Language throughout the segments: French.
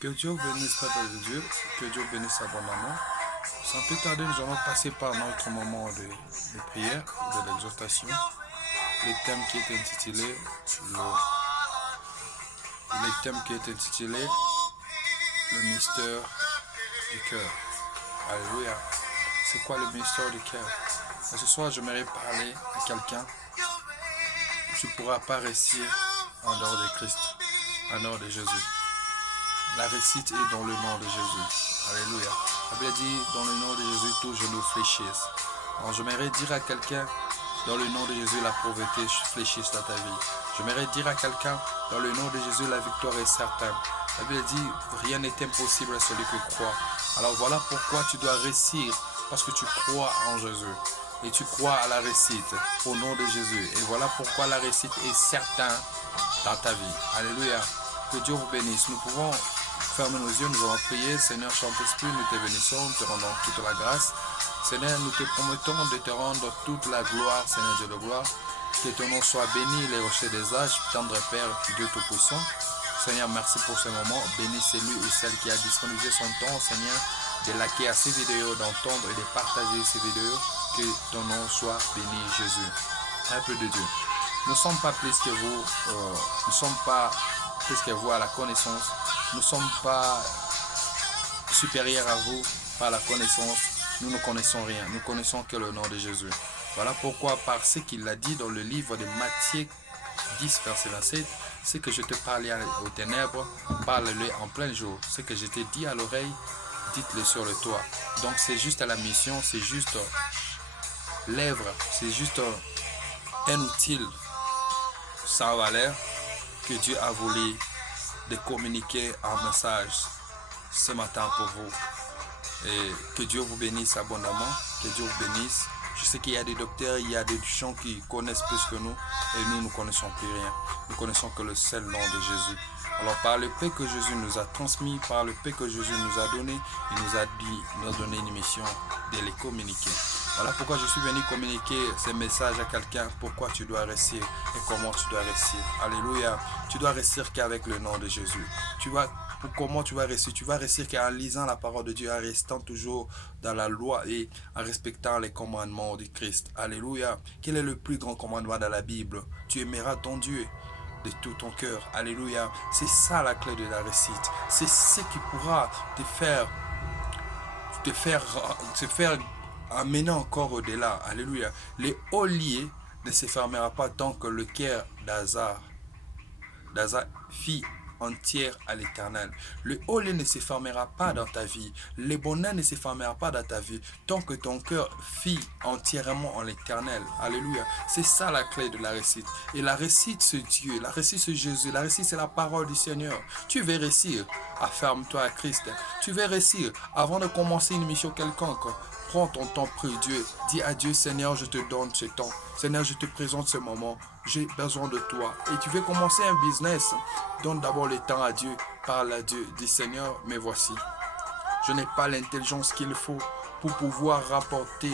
Que Dieu bénisse, Papa de Dieu, que Dieu bénisse abondamment. Sans plus tarder, nous allons passer par notre moment de prière, de l'exhortation. Le thème qui est intitulé le mystère du cœur. Alléluia. C'est quoi le mystère du cœur? Ce soir, j'aimerais parler à quelqu'un. Tu ne pourras pas réussir en dehors de Christ, en dehors de Jésus. La réussite est dans le nom de Jésus. Alléluia. La Bible dit, dans le nom de Jésus, tous genoux fléchissent. Alors, j'aimerais dire à quelqu'un, dans le nom de Jésus, la pauvreté fléchisse dans ta vie. J'aimerais dire à quelqu'un, dans le nom de Jésus, la victoire est certaine. La Bible dit, rien n'est impossible à celui qui croit. Alors voilà pourquoi tu dois réussir, parce que tu crois en Jésus. Et tu crois à la réussite, au nom de Jésus. Et voilà pourquoi la réussite est certaine dans ta vie. Alléluia. Que Dieu vous bénisse. Nous pouvons fermer nos yeux, nous allons prier. Seigneur, Saint-Esprit, nous te bénissons, nous te rendons toute la grâce. Seigneur, nous te promettons de te rendre toute la gloire, Seigneur Dieu de gloire. Que ton nom soit béni, les rochers des âges, tendre Père, Dieu Tout-Puissant. Seigneur, merci pour ce moment. Bénis celui ou celle qui a disponibilisé son temps, Seigneur, de liker à ces vidéos, d'entendre et de partager ces vidéos. Que ton nom soit béni, Jésus. Peuple de Dieu, nous ne sommes pas plus que vous, nous ne sommes pas plus que vous à la connaissance. Nous ne sommes pas supérieurs à vous par la connaissance. Nous ne connaissons rien. Nous connaissons que le nom de Jésus. Voilà pourquoi, par ce qu'il a dit dans le livre de Matthieu 10, verset 27, ce que je te parlais aux ténèbres, parle-le en plein jour. Ce que je t'ai dit à l'oreille, dites-le sur le toit. Donc c'est juste à la mission, c'est juste l'œuvre, c'est juste un outil sans valeur que Dieu a voulu de communiquer un message ce matin pour vous. Et que Dieu vous bénisse abondamment, que Dieu vous bénisse. Je sais qu'il y a des docteurs, il y a des gens qui connaissent plus que nous et nous ne connaissons plus rien. Nous connaissons que le seul nom de Jésus. Alors par le paix que Jésus nous a transmis, par le paix que Jésus nous a donné, il nous a dit, il nous a donné une mission de les communiquer. Voilà pourquoi je suis venu communiquer ces messages à quelqu'un, pourquoi tu dois réussir et comment tu dois réussir. Alléluia. Tu dois réussir qu'avec le nom de Jésus. Comment tu vas réussir? Tu vas réussir qu'en lisant la parole de Dieu, en restant toujours dans la loi et en respectant les commandements du Christ. Alléluia. Quel est le plus grand commandement dans la Bible? Tu aimeras ton Dieu de tout ton cœur. Alléluia. C'est ça la clé de la réussite. C'est ce qui pourra te faire amener encore au-delà. Alléluia. Les hauts lieux ne se fermera pas tant que le cœur d'Azar fit entière à l'éternel. Le haut lieu ne se fermera pas dans ta vie. Le bonheur ne se fermera pas dans ta vie tant que ton cœur fit entièrement en l'éternel. Alléluia. C'est ça la clé de la réussite. Et la réussite, c'est Dieu. La réussite, c'est Jésus. La réussite, c'est la parole du Seigneur. Tu veux réussir, afferme-toi à Christ. Tu veux réussir avant de commencer une mission quelconque. Prends ton temps, prie Dieu. Dis à Dieu, Seigneur, je te donne ce temps. Seigneur, je te présente ce moment. J'ai besoin de toi. Et tu veux commencer un business. Donne d'abord le temps à Dieu. Parle à Dieu. Dis, Seigneur, me voici. Je n'ai pas l'intelligence qu'il faut pour pouvoir rapporter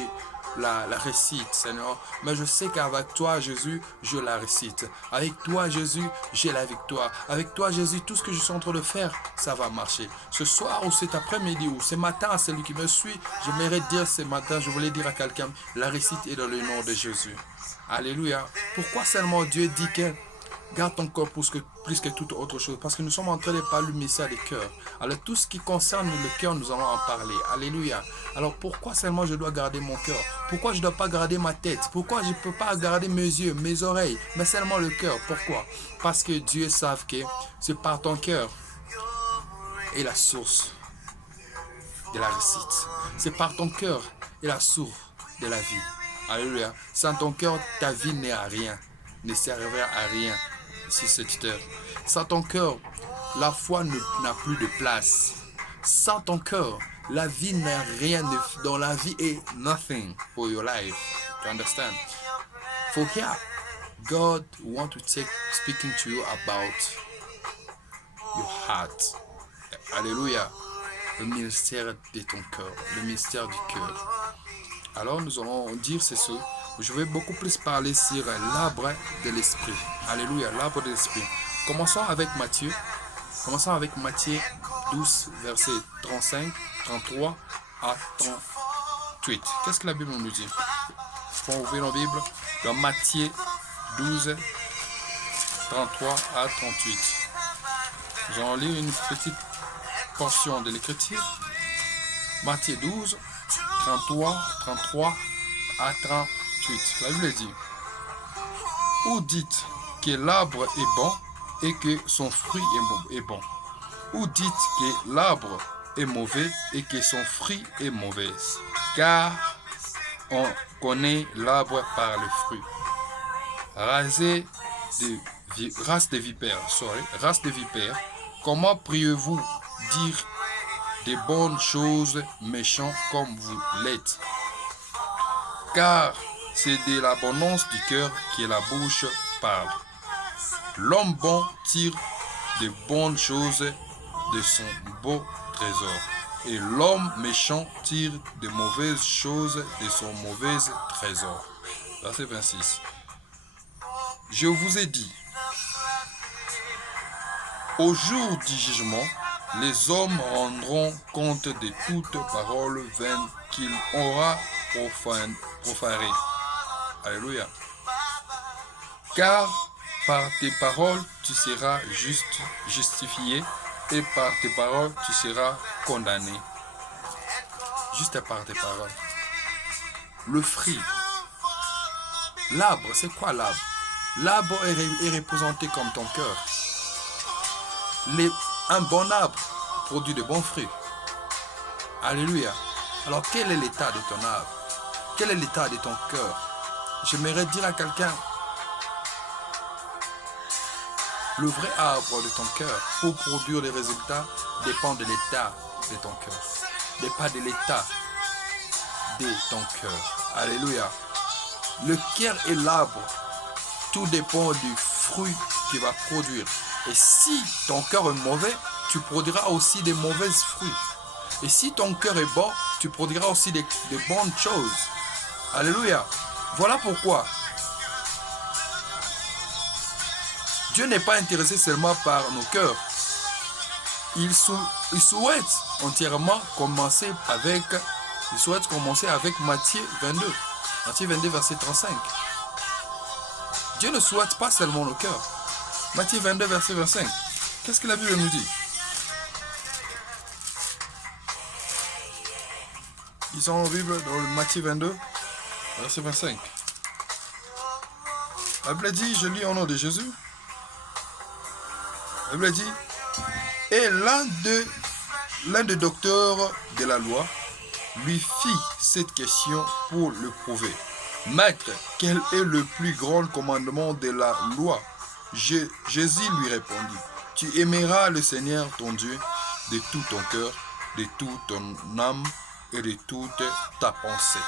la réussite, Seigneur. Mais je sais qu'avec toi, Jésus, je la réussite. Avec toi, Jésus, j'ai la victoire. Avec toi, Jésus, tout ce que je suis en train de faire, ça va marcher. Ce soir ou cet après-midi ou ce matin, à celui qui me suit, j'aimerais dire ce matin, je voulais dire à quelqu'un, la réussite est dans le nom de Jésus. Alléluia. Pourquoi seulement Dieu dit que garde ton corps plus que toute autre chose? Parce que nous sommes en train de parler du mystère du cœur. Alors tout ce qui concerne le cœur, nous allons en parler. Alléluia. Alors pourquoi seulement je dois garder mon cœur? Pourquoi je ne dois pas garder ma tête? Pourquoi je ne peux pas garder mes yeux, mes oreilles, mais seulement le cœur? Pourquoi? Parce que Dieu sait que c'est par ton cœur et la source de la réussite. C'est par ton cœur et la source de la vie. Alléluia. Sans ton cœur, ta vie n'est à rien, ne servira à rien. Si cette heure. Sans ton cœur, la foi n'a plus de place. Sans ton cœur, la vie n'a rien dans la vie est nothing for your life. You understand? For here, God want to speaking to you about your heart. Alléluia. Le mystère de ton cœur, le mystère du cœur. Alors nous allons dire ceci. Je vais beaucoup plus parler sur l'arbre de l'esprit. Alléluia, l'arbre de l'esprit. Commençons avec Matthieu Commençons avec Matthieu 12, versets 35, 33 à 38. Qu'est-ce que la Bible nous dit? On va ouvrir la Bible dans Matthieu 12, 33 à 38. J'en lis une petite portion de l'écriture. Matthieu 12, 33 à 38. La Bible dit: Ou dites que l'arbre est bon et que son fruit est bon. Ou dites que l'arbre est mauvais et que son fruit est mauvais. Car on connaît l'arbre par le fruit. Race de vipères, comment priez-vous dire des bonnes choses méchantes comme vous l'êtes? Car c'est de l'abondance du cœur que la bouche parle. L'homme bon tire de bonnes choses de son beau trésor, et l'homme méchant tire de mauvaises choses de son mauvais trésor. Verset 26. Je vous ai dit, au jour du jugement, les hommes rendront compte de toute parole vaine qu'il aura profanée. Alléluia. Car par tes paroles tu seras justifié, et par tes paroles tu seras condamné. Juste par tes paroles. Le fruit. L'arbre, c'est quoi l'arbre? L'arbre est représenté comme ton cœur. Un bon arbre produit de bons fruits. Alléluia. Alors quel est l'état de ton arbre? Quel est l'état de ton cœur? J'aimerais dire à quelqu'un, le vrai arbre de ton cœur, pour produire des résultats, dépend de l'état de ton cœur. Dépend de l'état de ton cœur. Alléluia. Le cœur et l'arbre, tout dépend du fruit qu'il va produire. Et si ton cœur est mauvais, tu produiras aussi des mauvais fruits. Et si ton cœur est bon, tu produiras aussi des bonnes choses. Alléluia. Voilà pourquoi Dieu n'est pas intéressé seulement par nos cœurs. Il souhaite entièrement commencer avec Matthieu 22. Matthieu 22, verset 35. Dieu ne souhaite pas seulement nos cœurs. Matthieu 22, verset 25. Qu'est-ce que la Bible nous dit? Ils ont la Bible dans le Matthieu 22, verset 25. La Bible dit, je lis au nom de Jésus. La Bible dit, et l'un des docteurs de la loi lui fit cette question pour le prouver. Maître, quel est le plus grand commandement de la loi? Jésus lui répondit, tu aimeras le Seigneur ton Dieu de tout ton cœur, de toute ton âme et de toute ta pensée.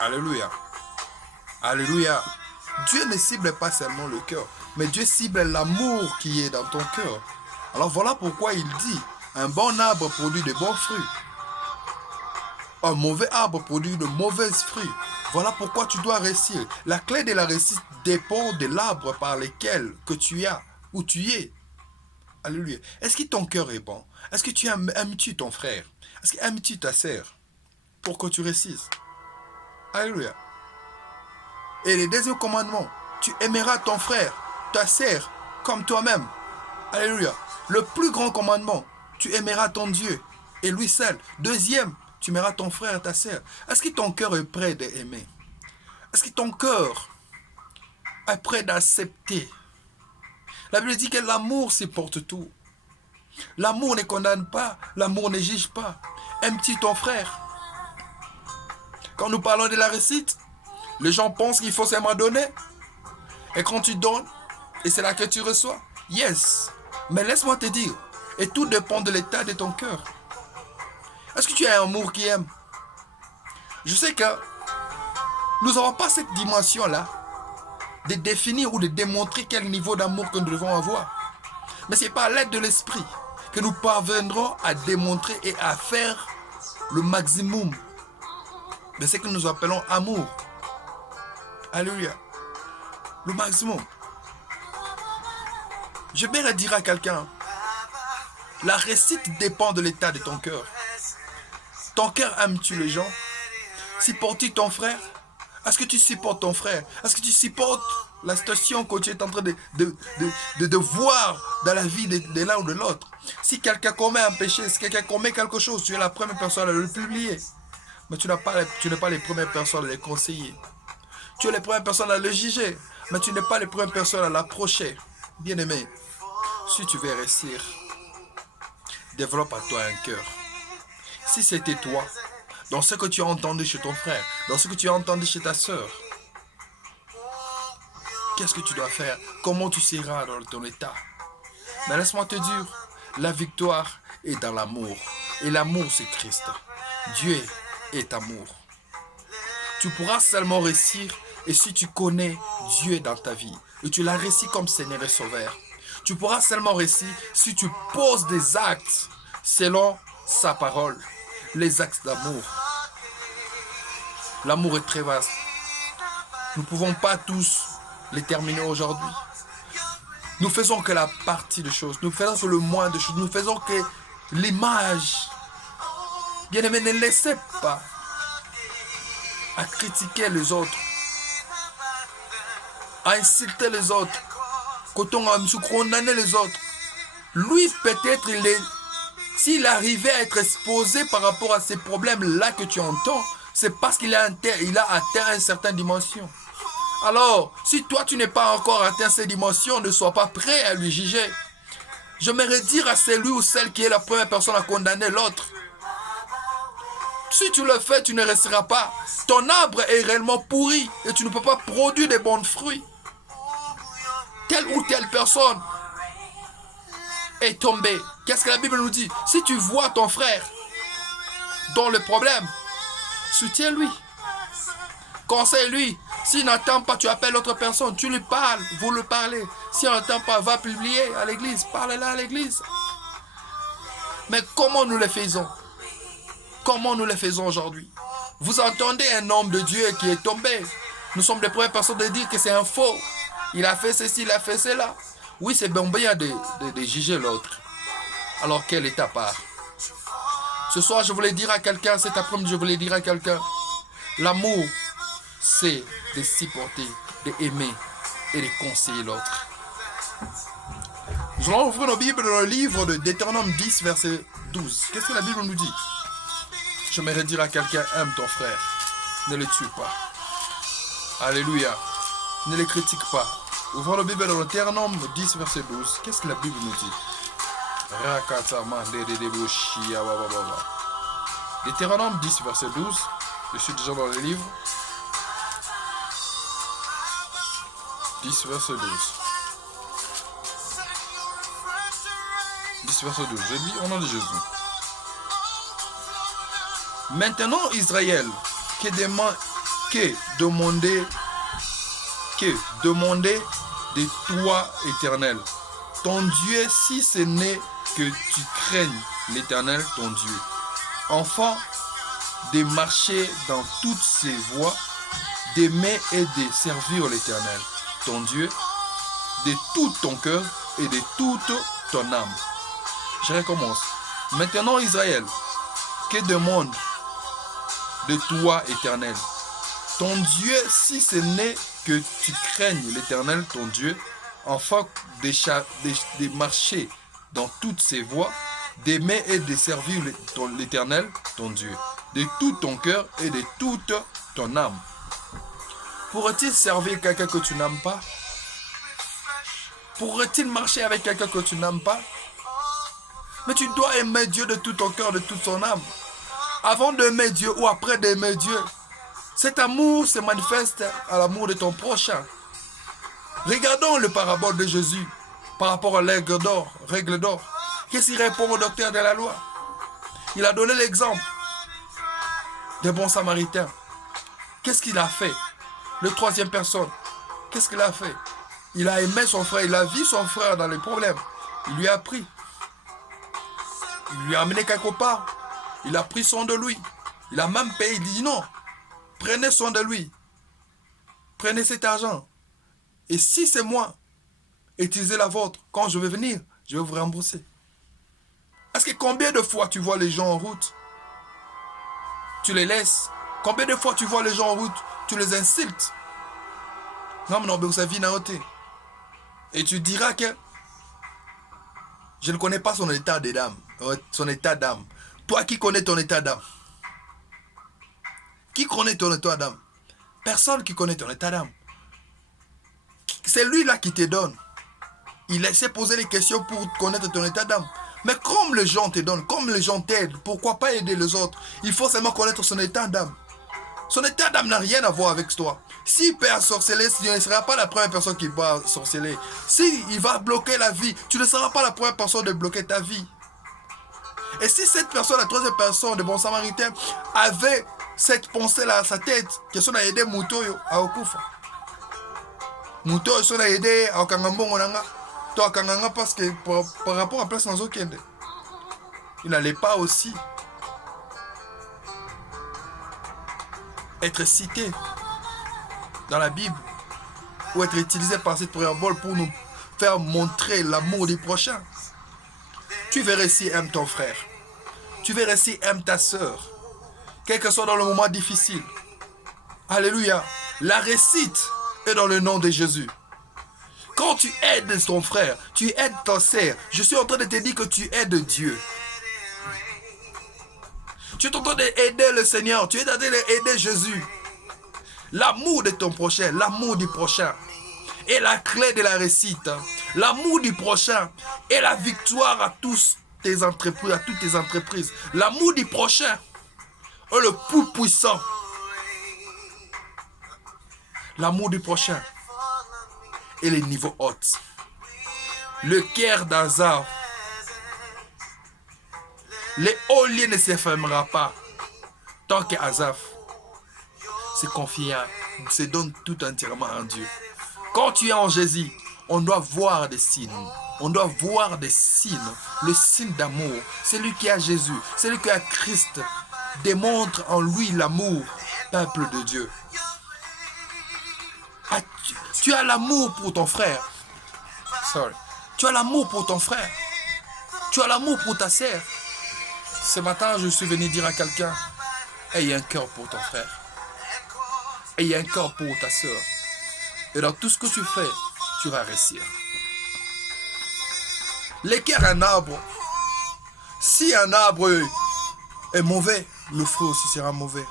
Alléluia. Alléluia. Dieu ne cible pas seulement le cœur, mais Dieu cible l'amour qui est dans ton cœur. Alors voilà pourquoi il dit, un bon arbre produit de bons fruits. Un mauvais arbre produit de mauvais fruits. Voilà pourquoi tu dois réussir. La clé de la réussite dépend de l'arbre par lequel que tu as, où tu es. Alléluia. Est-ce que ton cœur est bon? Est-ce que tu aimes-tu ton frère? Est-ce que aimes-tu ta sœur? Pour que tu réussisses. Alléluia. Et le deuxième commandement, tu aimeras ton frère, ta sœur, comme toi-même. Alléluia. Le plus grand commandement, tu aimeras ton Dieu et lui seul. Deuxième, tu aimeras ton frère et ta sœur. Est-ce que ton cœur est prêt d'aimer? Est-ce que ton cœur est prêt d'accepter? La Bible dit que l'amour supporte tout. L'amour ne condamne pas, l'amour ne juge pas. Aimes-tu ton frère? Quand nous parlons de la réussite, les gens pensent qu'il faut seulement donner. Et quand tu donnes, et c'est là que tu reçois. Yes. Mais laisse-moi te dire, et tout dépend de l'état de ton cœur. Est-ce que tu as un amour qui aime? Je sais que nous n'avons pas cette dimension-là de définir ou de démontrer quel niveau d'amour que nous devons avoir. Mais c'est par l'aide de l'esprit que nous parviendrons à démontrer et à faire le maximum de ce que nous appelons amour. Alléluia. Le maximum. Je vais dire à quelqu'un, La réussite dépend de l'état de ton cœur. Ton cœur aime-tu les gens? Supportes-tu ton frère? Est-ce que tu supportes ton frère? Est-ce que tu supportes la situation que tu es en train de voir dans la vie de l'un ou de l'autre? Si quelqu'un commet un péché, si quelqu'un commet quelque chose, tu es la première personne à le publier. Mais tu n'es pas les premières personnes à les conseiller. Tu es les premières personnes à le juger, mais tu n'es pas les premières personnes à l'approcher. Bien-aimé, si tu veux réussir, développe à toi un cœur. Si c'était toi, dans ce que tu as entendu chez ton frère, dans ce que tu as entendu chez ta soeur, qu'est-ce que tu dois faire? Comment tu seras dans ton état? Mais laisse-moi te dire, la victoire est dans l'amour. Et l'amour, c'est Christ. Dieu est amour. Tu pourras seulement réussir et si tu connais Dieu dans ta vie et tu l'as réussi comme Seigneur et Sauveur. Tu pourras seulement réussir si tu poses des actes selon sa parole. Les actes d'amour. L'amour est très vaste. Nous ne pouvons pas tous les terminer aujourd'hui. Nous faisons que la partie des choses. Nous faisons que le moins de choses. Nous faisons que l'image. Bien-aimé, ne laissez pas à critiquer les autres, à insulter les autres, quand on a condamné les autres. Lui, peut-être, s'il arrivait à être exposé par rapport à ces problèmes-là que tu entends, c'est parce qu'il a atteint une certaine dimension. Alors, si toi, tu n'es pas encore atteint ces dimensions, ne sois pas prêt à lui juger. J'aimerais dire à celui ou celle qui est la première personne à condamner l'autre. Si tu le fais, tu ne resteras pas. Ton arbre est réellement pourri et tu ne peux pas produire de bons fruits. Telle ou telle personne est tombée. Qu'est-ce que la Bible nous dit? Si tu vois ton frère dans le problème, soutiens-lui. Conseille-lui. S'il n'entend pas, tu appelles l'autre personne. Tu lui parles, vous le parlez. S'il n'entend pas, va publier à l'église. Parle-là à l'église. Mais comment nous le faisons? Comment nous le faisons aujourd'hui? Vous entendez un homme de Dieu qui est tombé. Nous sommes les premières personnes de dire que c'est un faux. Il a fait ceci, il a fait cela. Oui, c'est bien de juger l'autre. Alors, quelle est ta part? Ce soir, je voulais dire à quelqu'un, cet après-midi, je voulais dire à quelqu'un, l'amour, c'est de supporter, d'aimer et de conseiller l'autre. Nous allons ouvrir nos Bibles dans le livre de Deutéronome 10, verset 12. Qu'est-ce que la Bible nous dit? J'aimerais dire à quelqu'un, aime ton frère, ne le tue pas. Alléluia. Ne les critique pas. Ouvrons la Bible dans le Deutéronome 10, verset 12. Qu'est-ce que la Bible nous dit? Deutéronome 10, verset 12. Je suis déjà dans le livre. 10, verset 12. 10, verset 12. Je lis au nom de Jésus. Maintenant, Israël, que demandez de toi, Éternel, ton Dieu, si ce n'est que tu craignes l'Éternel, ton Dieu, enfant de marcher dans toutes ses voies, d'aimer et de servir l'Éternel, ton Dieu, de tout ton cœur et de toute ton âme. Je recommence. Maintenant, Israël, que demande de toi, Éternel, ton Dieu, si ce n'est que tu craignes l'Éternel, ton Dieu, afin de marcher dans toutes ses voies, d'aimer et de servir l'Éternel, ton Dieu, de tout ton cœur et de toute ton âme. Pourrait-il servir quelqu'un que tu n'aimes pas? Pourrait-il marcher avec quelqu'un que tu n'aimes pas? Mais tu dois aimer Dieu de tout ton cœur, de toute ton âme. Avant d'aimer Dieu ou après d'aimer Dieu, cet amour se manifeste à l'amour de ton prochain. Regardons le parabole de Jésus par rapport à l'aigle d'or. Qu'est-ce qu'il répond au docteur de la loi? Il a donné l'exemple des bons samaritains. Qu'est-ce qu'il a fait? Le troisième personne, qu'est-ce qu'il a fait? Il a aimé son frère, il a vu son frère dans les problèmes. Il lui a pris. Il lui a amené quelque part. Il a pris soin de lui. Il a même payé. Il dit non. Prenez soin de lui. Prenez cet argent. Et si c'est moi, utilisez la vôtre. Quand je vais venir, je vais vous rembourser. Parce que combien de fois tu vois les gens en route, tu les laisses. Combien de fois tu vois les gens en route, tu les insultes. Non, mais non, mais sa vie n'a ôté. Et tu diras que je ne connais pas son état d'âme. Son état d'âme. Toi qui connais ton état d'âme. Qui connaît ton état d'âme? Personne qui connaît ton état d'âme. C'est lui là qui te donne. Il essaie de poser les questions pour connaître ton état d'âme. Mais comme les gens te donnent, comme les gens t'aident, pourquoi pas aider les autres? Il faut seulement connaître son état d'âme. Son état d'âme n'a rien à voir avec toi. S'il peut sorceler, tu ne seras pas la première personne qui va sorceler. S'il va bloquer la vie, tu ne seras pas la première personne de bloquer ta vie. Et si cette personne, la troisième personne, de bon samaritain, avait cette pensée-là à sa tête, que ça a aidé Moutoyo à Okufa. Moutoyo, ça a aidé à Okangambongo Nanga. Toi, Kanganga, parce que par rapport à place dans Okende, il n'allait pas aussi être cité dans la Bible ou être utilisé par cette parabole pour nous faire montrer l'amour du prochain. Tu verras si aime ton frère. Tu verras si aime ta soeur. Quel que soit dans le moment difficile. Alléluia. La réussite est dans le nom de Jésus. Quand tu aides ton frère, tu aides ta sœur, je suis en train de te dire que tu aides Dieu. Tu es en train d'aider le Seigneur, tu es en train d'aider Jésus. L'amour de ton prochain, l'amour du prochain est la clé de la réussite. L'amour du prochain est la victoire à toutes tes entreprises. L'amour du prochain est le plus puissant. L'amour du prochain et les niveaux hauts. Le cœur d'Azaph. Les hauts lieux ne se fermera pas tant qu'Azaph se confie, se donne tout entièrement à Dieu. Quand tu es en Jésus, on doit voir des signes. On doit voir des signes. Le signe d'amour. Celui qui a Jésus, celui qui a Christ, démontre en lui l'amour, peuple de Dieu. Tu as l'amour pour ton frère. Tu as l'amour pour ton frère. Tu as l'amour pour ta sœur. Ce matin, je suis venu dire à quelqu'un, aie un cœur pour ton frère. Aie un cœur pour ta sœur. Et dans tout ce que tu fais, tu vas réussir. L'équerre un arbre. Si un arbre est mauvais, le fruit aussi sera mauvais.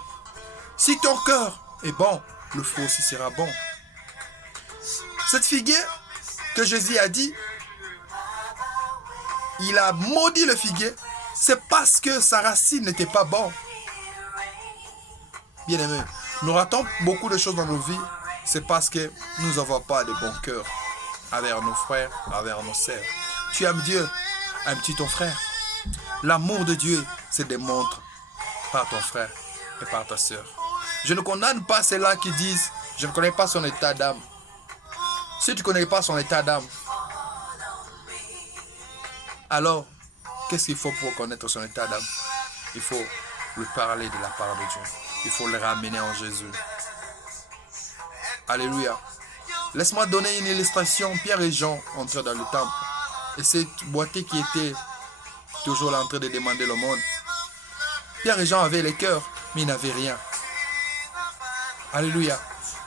Si ton cœur est bon, le fruit aussi sera bon. Cette figuier que Jésus a dit, il a maudit le figuier, c'est parce que sa racine n'était pas bonne. Bien aimé, nous ratons beaucoup de choses dans nos vies, c'est parce que nous n'avons pas de bon cœur envers nos frères, envers nos sœurs. Tu aimes Dieu, aimes-tu ton frère? L'amour de Dieu se démontre par ton frère et par ta sœur. Je ne condamne pas ceux-là qui disent, je ne connais pas son état d'âme. Si tu ne connais pas son état d'âme, alors, qu'est-ce qu'il faut pour connaître son état d'âme? Il faut lui parler de la part de Dieu. Il faut le ramener en Jésus. Alléluia. Laisse-moi donner une illustration. Pierre et Jean entraient dans le temple. Et cette boîtier qui était toujours là en train de demander le monde. Pierre et Jean avaient les cœurs, mais ils n'avaient rien. Alléluia.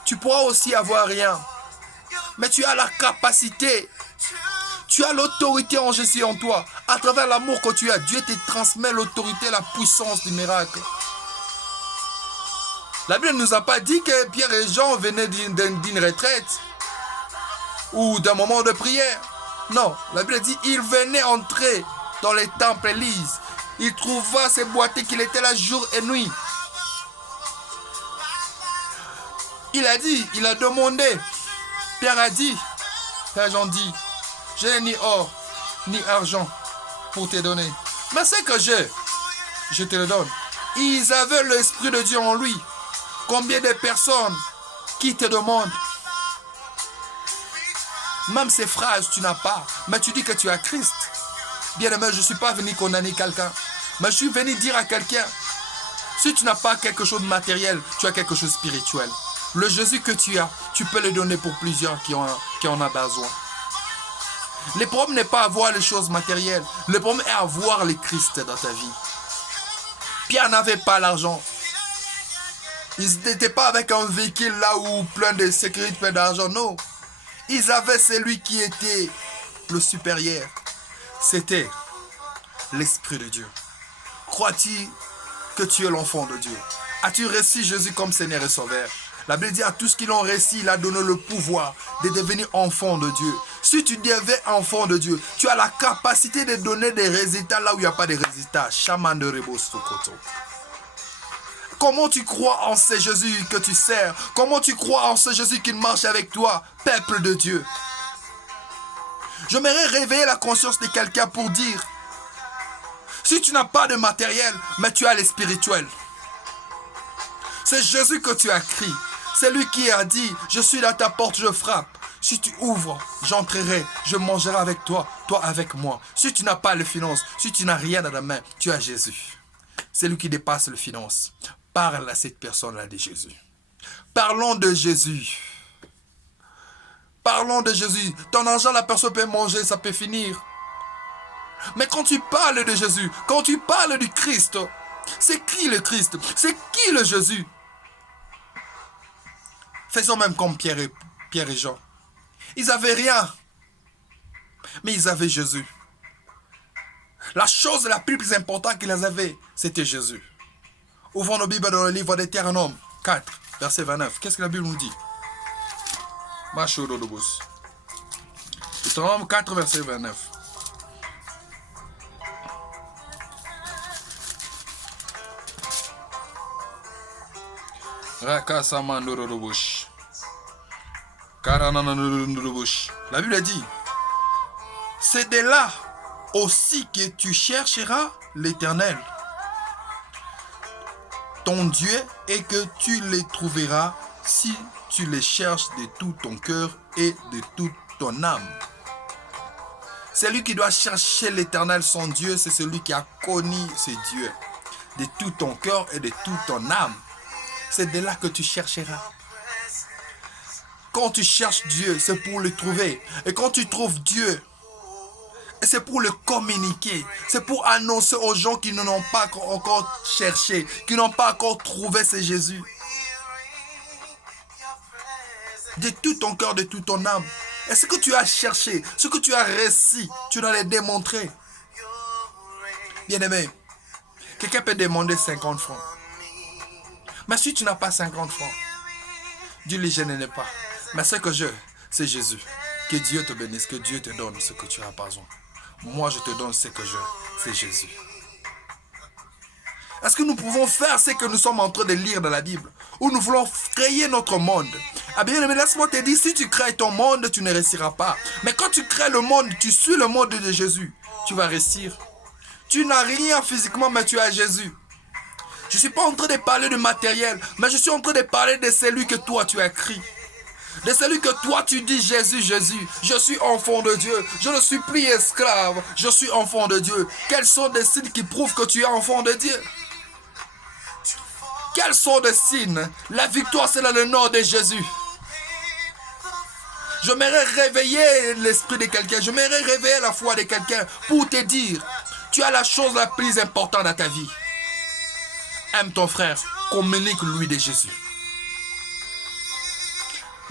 Tu pourras aussi avoir rien. Mais tu as la capacité. Tu as l'autorité en Jésus en toi. À travers l'amour que tu as, Dieu te transmet l'autorité, la puissance du miracle. La Bible ne nous a pas dit que Pierre et Jean venaient d'une retraite ou d'un moment de prière. Non, la Bible dit qu'ils venaient entrer dans les temples églises. Il trouva ces boîtiers qu'il était là jour et nuit. Il a dit, il a demandé. Pierre a dit, Père Jean dit, je n'ai ni or, ni argent pour te donner. Mais ce que j'ai, je te le donne. Ils avaient l'Esprit de Dieu en lui. Combien de personnes qui te demandent, même ces phrases, tu n'as pas, mais tu dis que tu as Christ. Bien aimé, je ne suis pas venu condamner quelqu'un, mais je suis venu dire à quelqu'un, si tu n'as pas quelque chose de matériel, tu as quelque chose de spirituel. Le Jésus que tu as, tu peux le donner pour plusieurs qui en ont besoin. Le problème n'est pas avoir les choses matérielles. Le problème est avoir le Christ dans ta vie. Pierre n'avait pas l'argent. Ils n'étaient pas avec un véhicule là où plein de sécurité, plein d'argent. Non. Ils avaient celui qui était le supérieur. C'était l'Esprit de Dieu. Crois-tu que tu es l'enfant de Dieu? As-tu reçu Jésus comme Seigneur et Sauveur? La Bible dit à tous qui l'ont reçu, il a donné le pouvoir de devenir enfant de Dieu. Si tu deviens enfant de Dieu, tu as la capacité de donner des résultats là où il n'y a pas de résultats. Chaman de Rebo Sokoto. Comment tu crois en ce Jésus que tu sers? Comment tu crois en ce Jésus qui marche avec toi, peuple de Dieu? J'aimerais réveiller la conscience de quelqu'un pour dire, si tu n'as pas de matériel, mais tu as le spirituel. C'est Jésus que tu as crié. C'est lui qui a dit, je suis à ta porte, je frappe. Si tu ouvres, j'entrerai, je mangerai avec toi, toi avec moi. Si tu n'as pas les finances, si tu n'as rien dans la main, tu as Jésus. C'est lui qui dépasse les finances. Parle à cette personne-là de Jésus. Parlons de Jésus. Parlons de Jésus. Ton argent, la personne peut manger, ça peut finir. Mais quand tu parles de Jésus, quand tu parles du Christ, c'est qui le Christ? C'est qui le Jésus? Faisons même comme Pierre et Jean. Ils n'avaient rien, mais ils avaient Jésus. La chose la plus importante qu'ils avaient, c'était Jésus. Ouvrons nos Bibles dans le livre d'Hétéronome 4, verset 29. Qu'est-ce que la Bible nous dit? Hétéronome 4, verset 29. La Bible dit, c'est de là aussi que tu chercheras l'Éternel, ton Dieu, et que tu les trouveras si tu les cherches de tout ton cœur et de toute ton âme. Celui qui doit chercher l'Éternel, son Dieu, c'est celui qui a connu ce Dieu de tout ton cœur et de toute ton âme. C'est de là que tu chercheras. Quand tu cherches Dieu, c'est pour le trouver. Et quand tu trouves Dieu, c'est pour le communiquer. C'est pour annoncer aux gens qui n'ont pas encore cherché, qui n'ont pas encore trouvé ce Jésus. De tout ton cœur, de toute ton âme. Et ce que tu as cherché, ce que tu as reçu, tu dois le démontrer. Bien-aimé, quelqu'un peut demander 50 francs. Mais si tu n'as pas 50 francs, Dieu les gêne pas. Mais ce que je, c'est Jésus. Que Dieu te bénisse, que Dieu te donne ce que tu as besoin. Moi, je te donne ce que je, c'est Jésus. Est-ce que nous pouvons faire ce que nous sommes en train de lire dans la Bible? Ou nous voulons créer notre monde? Ah bien, mais laisse-moi te dire, si tu crées ton monde, tu ne réussiras pas. Mais quand tu crées le monde, tu suis le monde de Jésus, tu vas réussir. Tu n'as rien physiquement, mais tu as Jésus. Je ne suis pas en train de parler de matériel, mais je suis en train de parler de celui que toi tu as écrit. De celui que toi tu dis, Jésus, Jésus, je suis enfant de Dieu, je ne suis plus esclave, je suis enfant de Dieu. Quels sont les signes qui prouvent que tu es enfant de Dieu? Quels sont les signes? La victoire, c'est dans le nom de Jésus. J'aimerais réveiller l'esprit de quelqu'un, j'aimerais réveiller la foi de quelqu'un pour te dire, tu as la chose la plus importante dans ta vie. Aime ton frère, communique-lui de Jésus.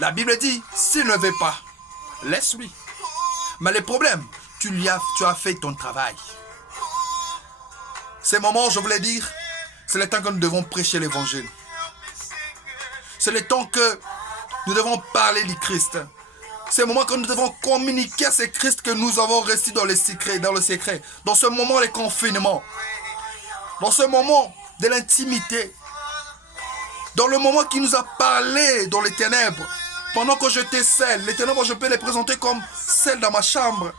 La Bible dit, s'il ne veut pas, laisse-lui. Mais le problème, tu as fait ton travail. Ces moments, je voulais dire, c'est le temps que nous devons prêcher l'évangile. C'est le temps que nous devons parler du Christ. C'est le moment que nous devons communiquer ce Christ que nous avons reçu dans le secret. Dans ce moment de confinement. Dans ce moment de l'intimité. Dans le moment qui nous a parlé dans les ténèbres. Pendant que j'étais seul, les ténèbres, je peux les présenter comme celles dans ma chambre,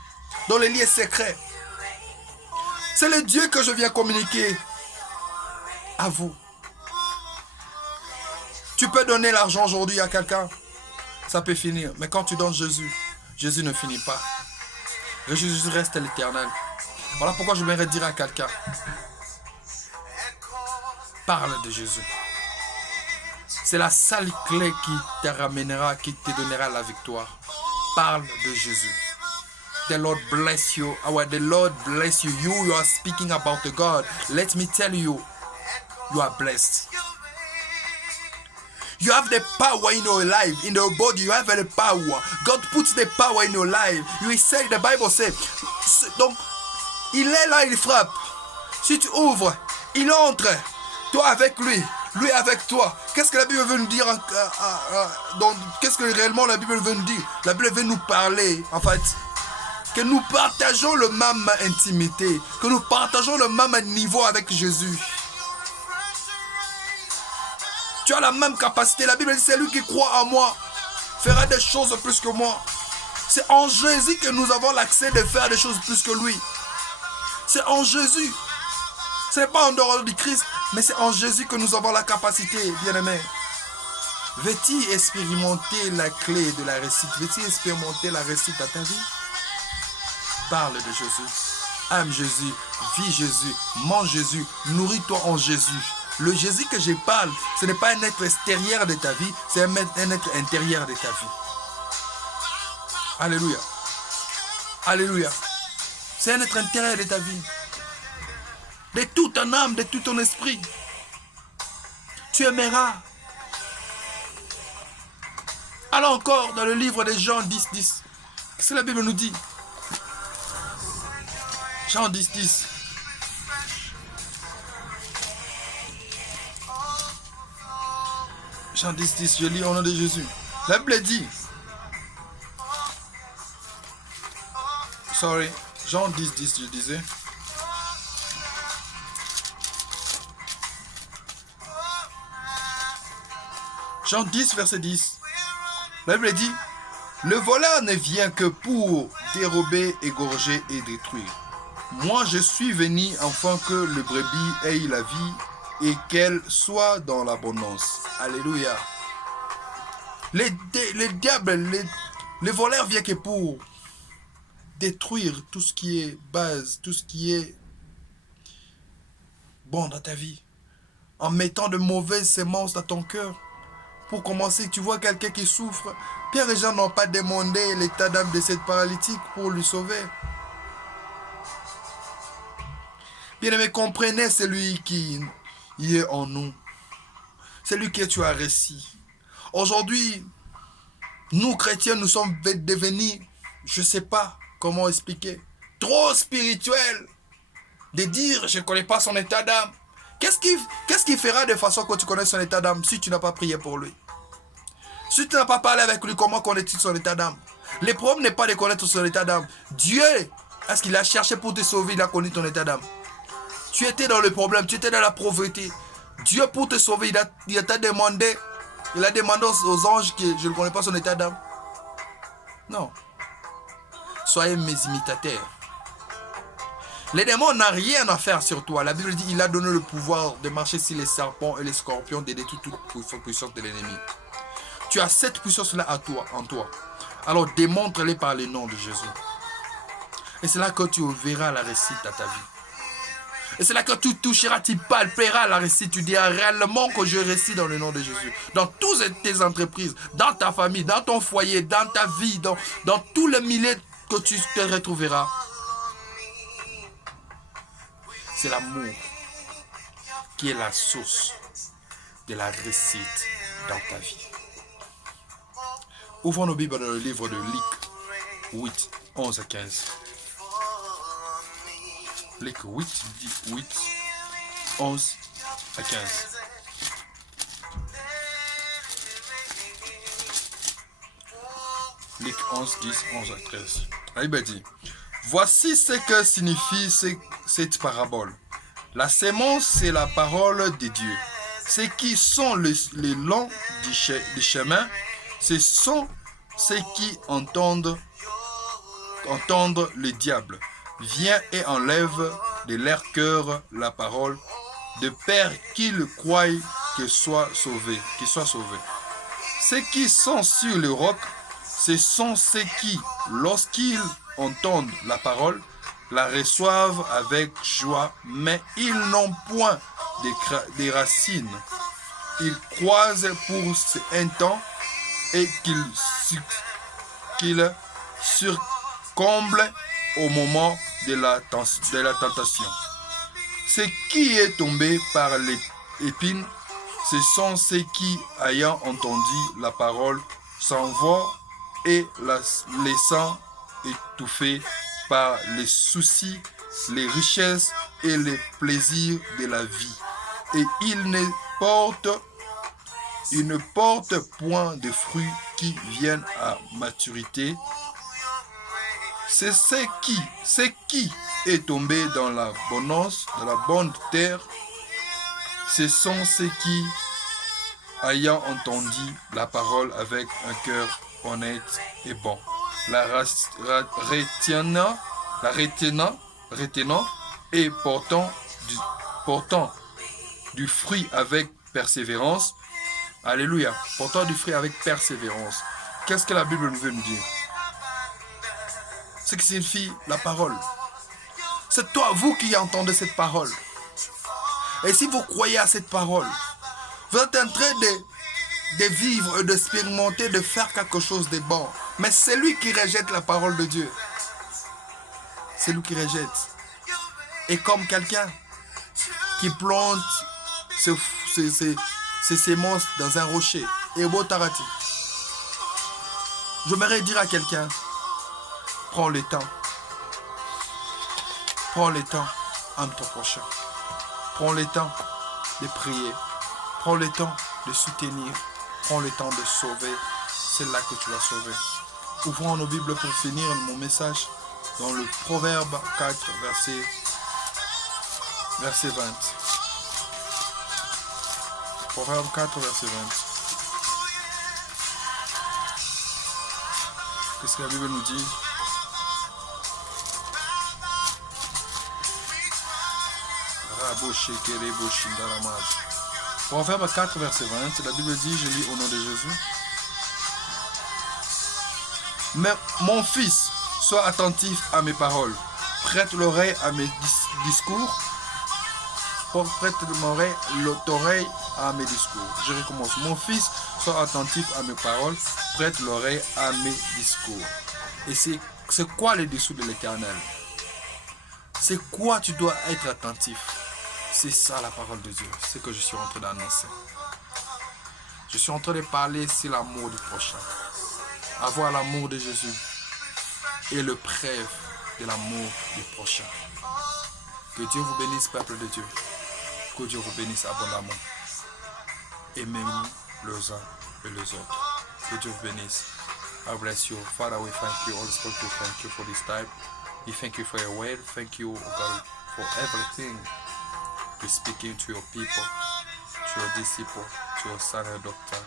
dans les lieux secrets. C'est le Dieu que je viens communiquer à vous. Tu peux donner l'argent aujourd'hui à quelqu'un, ça peut finir. Mais quand tu donnes Jésus, Jésus ne finit pas. Jésus reste l'éternel. Voilà pourquoi je voudrais dire à quelqu'un, parle de Jésus. C'est la seule clé qui te ramènera, qui te donnera la victoire. Parle de Jésus. The Lord bless you. The Lord bless you. You are speaking about the God. Let me tell you, you are blessed. You have the power in your life, in your body. You have the power. God puts the power in your life. You say, the Bible says, donc, il est là, il frappe. Si tu ouvres, il entre. Toi avec lui, lui avec toi. Qu'est-ce que la Bible veut nous dire? Qu'est-ce que réellement la Bible veut nous dire? La Bible veut nous parler, en fait, que nous partageons le même intimité, que nous partageons le même niveau avec Jésus. Tu as la même capacité. La Bible dit, c'est lui qui croit en moi fera des choses plus que moi. C'est en Jésus que nous avons l'accès de faire des choses plus que lui. C'est en Jésus. Ce n'est pas en dehors du Christ, mais c'est en Jésus que nous avons la capacité, bien-aimé. Veux-tu expérimenter la clé de la réussite? Veux-tu expérimenter la réussite à ta vie? Parle de Jésus. Aime Jésus, vis Jésus, mange Jésus, nourris-toi en Jésus. Le Jésus que je parle, ce n'est pas un être extérieur de ta vie, c'est un être intérieur de ta vie. Alléluia. Alléluia. C'est un être intérieur de ta vie. De toute ton âme, de tout ton esprit. Tu aimeras. Allons encore dans le livre de Jean 10, 10. Qu'est-ce que la Bible nous dit? Jean 10, 10. Jean 10, 10, je lis au nom de Jésus. La Bible dit. Sorry. Jean 10, 10, je disais. Jean 10, verset 10. La Bible dit, le voleur ne vient que pour dérober, égorger et détruire. Moi, je suis venu afin que le brebis ait la vie et qu'elle soit dans l'abondance. Alléluia. Les diables, les voleurs viennent que pour détruire tout ce qui est base, tout ce qui est bon dans ta vie. En mettant de mauvaises semences dans ton cœur. Pour commencer, tu vois quelqu'un qui souffre. Pierre et Jean n'ont pas demandé l'état d'âme de cette paralytique pour lui sauver. Bien-aimé, comprenez celui qui est en nous. Celui que tu as réussi. Aujourd'hui, nous chrétiens, nous sommes devenus, je ne sais pas comment expliquer, trop spirituels. De dire, je ne connais pas son état d'âme. Qu'est-ce qu'il fera de façon que tu connais son état d'âme si tu n'as pas prié pour lui? Si tu n'as pas parlé avec lui, comment connais-tu son état d'âme? Le problème n'est pas de connaître son état d'âme. Dieu, est-ce qu'il a cherché pour te sauver? Il a connu ton état d'âme. Tu étais dans le problème, tu étais dans la pauvreté. Dieu, pour te sauver, il a demandé aux anges que je ne connais pas son état d'âme. Non. Soyez mes imitateurs. Les démons n'ont rien à faire sur toi. La Bible dit qu'il a donné le pouvoir de marcher sur les serpents et les scorpions, de détruire toute puissance de l'ennemi. Tu as cette puissance-là en toi. Alors démontre-les par le nom de Jésus. Et c'est là que tu verras la réussite à ta vie. Et c'est là que tu toucheras, tu palperas la réussite. Tu diras réellement que je réussis dans le nom de Jésus. Dans toutes tes entreprises, dans ta famille, dans ton foyer, dans ta vie, dans tous les milliers que tu te retrouveras. C'est l'amour qui est la source de la réussite dans ta vie. Ouvrons nos Bibles dans le livre de Luc 8, 11 à 15. Luc 8, 11 à 15. Luc 11, 10, 11 à 13. La Bible dit, voici ce que signifie cette parabole. La sémence, c'est la parole de Dieu. Ceux qui sont les longs du chemin, ce sont ceux qui entendent le diable. Vient et enlève de leur cœur la parole, de peur qu'ils croient qu'ils soient sauvés. Ceux qui sont sur le roc, ce sont ceux qui, lorsqu'ils entendent la parole, la reçoivent avec joie, mais ils n'ont point de racines. Ils croisent pour un temps et qu'ils comble au moment de la tentation. Ce qui est tombé par l'épine, ce sont ceux qui, ayant entendu la parole, s'envoient et la laissant étouffer par les soucis, les richesses et les plaisirs de la vie. Et ils ne portent point de fruits qui viennent à maturité. C'est ce qui est tombé dans l'abondance, dans la bonne terre. Ce sont ceux qui, ayant entendu la parole avec un cœur honnête et bon, la retenant et portant du fruit avec persévérance. Alléluia. Portant du fruit avec persévérance. Qu'est-ce que la Bible veut nous dire? Ce qui signifie la parole. C'est toi, vous qui entendez cette parole. Et si vous croyez à cette parole, vous êtes en train de vivre, d'expérimenter, de faire quelque chose de bon. Mais c'est lui qui rejette la parole de Dieu. C'est lui qui rejette. Et comme quelqu'un qui plante ses semences dans un rocher. Et beau tarati. J'aimerais dire à quelqu'un, prends le temps. Prends le temps en ton prochain. Prends le temps de prier. Prends le temps de soutenir. Prends le temps de sauver. C'est là que tu vas sauver. Ouvrons nos Bibles pour finir mon message dans le Proverbe 4, verset 20. Proverbe 4, verset 20. Qu'est-ce que la Bible nous dit? Proverbe 4, verset 20. La Bible dit, je lis au nom de Jésus. Mais mon fils, sois attentif à mes paroles. Prête l'oreille à mes discours. Prête l'oreille à mes discours. Je recommence. Mon fils, sois attentif à mes paroles. Prête l'oreille à mes discours. Et c'est quoi les dessous de l'Éternel? C'est quoi tu dois être attentif? C'est ça la parole de Dieu. C'est ce que je suis en train d'annoncer. Je suis en train de parler sur l'amour du prochain. Avoir l'amour de Jésus est le preuve de l'amour du prochain. Que Dieu vous bénisse, peuple de Dieu. Que Dieu vous bénisse abondamment. Aimez-nous les uns et les autres. Que Dieu vous bénisse. I bless you. Father, we thank you. Holy Spirit, we thank you for this time. We thank you for your word. Thank you, God, for everything. You're speaking to your people, to your disciple, to your son and daughter.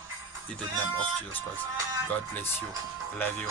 In the name of Jesus Christ. God bless you. I love you.